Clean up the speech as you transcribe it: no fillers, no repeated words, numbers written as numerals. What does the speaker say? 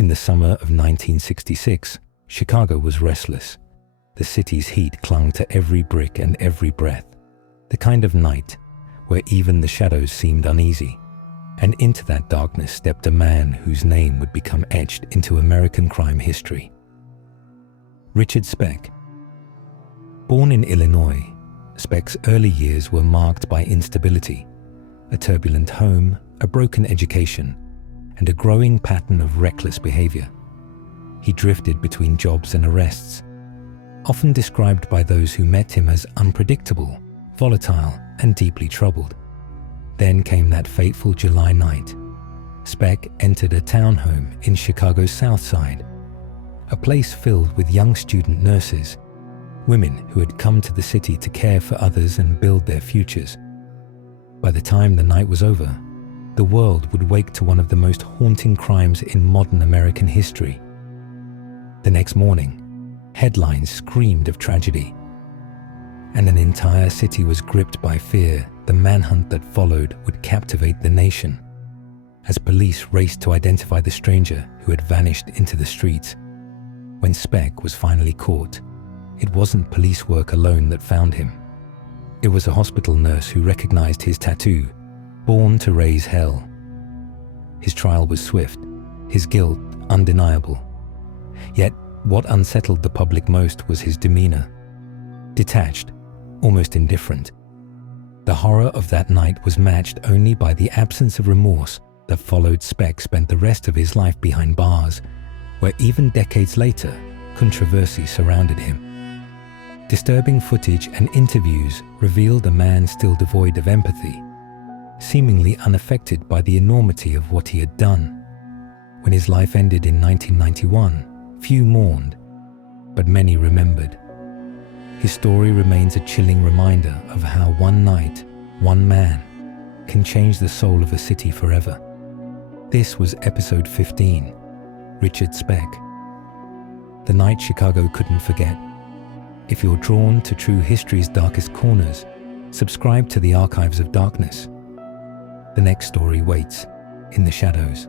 In the summer of 1966, Chicago was restless. The city's heat clung to every brick and every breath, the kind of night where even the shadows seemed uneasy. And into that darkness stepped a man whose name would become etched into American crime history. Richard Speck. Born in Illinois, Speck's early years were marked by instability, a turbulent home, a broken education, and a growing pattern of reckless behavior. He drifted between jobs and arrests, often described by those who met him as unpredictable, volatile, and deeply troubled. Then came that fateful July night. Speck entered a townhome in Chicago's South Side, a place filled with young student nurses, women who had come to the city to care for others and build their futures. By the time the night was over, the world would wake to one of the most haunting crimes in modern American history. The next morning, headlines screamed of tragedy, and an entire city was gripped by fear. The manhunt that followed would captivate the nation. As police raced to identify the stranger who had vanished into the streets, when Speck was finally caught, it wasn't police work alone that found him. It was a hospital nurse who recognized his tattoo, "Born to Raise Hell." His trial was swift, his guilt undeniable. Yet what unsettled the public most was his demeanor. Detached, almost indifferent. The horror of that night was matched only by the absence of remorse that followed. Speck spent the rest of his life behind bars, where even decades later, controversy surrounded him. Disturbing footage and interviews revealed a man still devoid of empathy, seemingly unaffected by the enormity of what he had done. When his life ended in 1991, few mourned, but many remembered. His story remains a chilling reminder of how one night, one man, can change the soul of a city forever. This was episode 15, Richard Speck. The night Chicago couldn't forget. If you're drawn to true history's darkest corners, subscribe to the Archives of Darkness. The next story waits in the shadows.